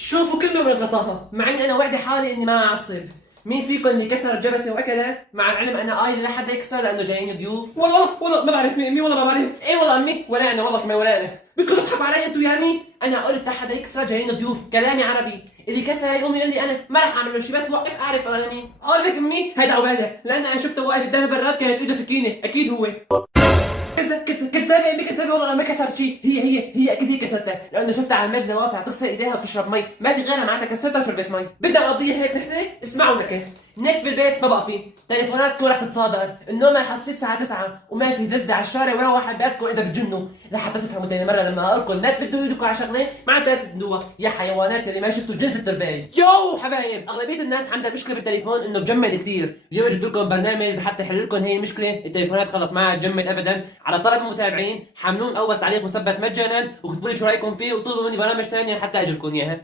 شوفوا كلمة من غطاها، مع اني انا وعدي حالي اني ما اعصب. مين فيكم اللي كسر الجبسة واكلها؟ مع العلم انا قايل لا حدا يكسر لانه جايين ضيوف. والله ما بعرف مين والله ما بعرف. ايه والله امي ولا انا والله كمان ولا انا. بدكم تضحكوا علي انتوا يعني؟ انا قلت لا حدا يكسر جايين ضيوف، كلامي عربي. اللي كسر يقوم يقول لي انا ما راح اعمل له شيء، بس وقف اعرف انا مين. قال لك امي هيدا عباده، لان انا شفته واقف قدام البراد كانت ايده سكينه، اكيد هو. كذابة امي كذابة والله انا ما كسرت شيء، هي اكيد هي كسرتها، لانه شفتها على المجد واقفة تغسل ايديها وتشرب مي، ما في غيرها معناتها كسرتها وشربت مي. بدنا نقضيها هيك نحن؟ اسمعوا نكت، نت بالبيت ما بقى فيه، تليفوناتكم رح تتصادر، النوم رح يصير الساعة 9 وما في ززة على الشارع ولا واحد بياكلكم اذا بتجنوا، لحتى تفهموا ثاني مرة لما اقول لكم نت بده ايدكم على شغلين معناتها تدوها، يا حيوانات اللي ما شفتوا جنس الترباية. يو حبايب، اغلبية الناس عندها مشكلة بالتليفون انه بجمد كثير، اليوم جبت لكم برنامج لحتى يحل لكم هي المشكلة، التليفونات خلص ما عاد تجمد ابدا، على طلب المتابعين حملون اول تعليق مثبت مجانا، وكتبوا لي شو رايكم فيه وطلبوا مني برامج ثانيه حتى اجيب لكم اياها.